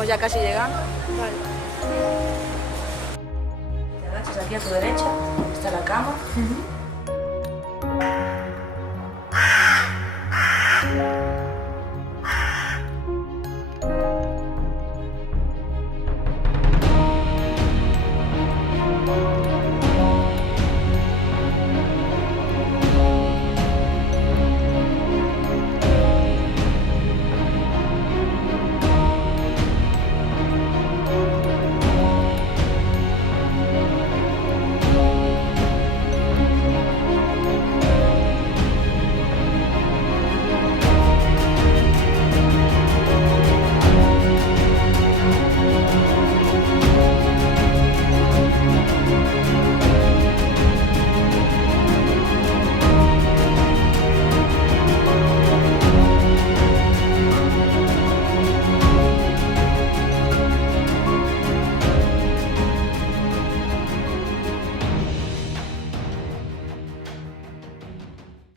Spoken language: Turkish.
Estamos ya casi llegando. Vale. Te agachas aquí a tu derecha, está la cama.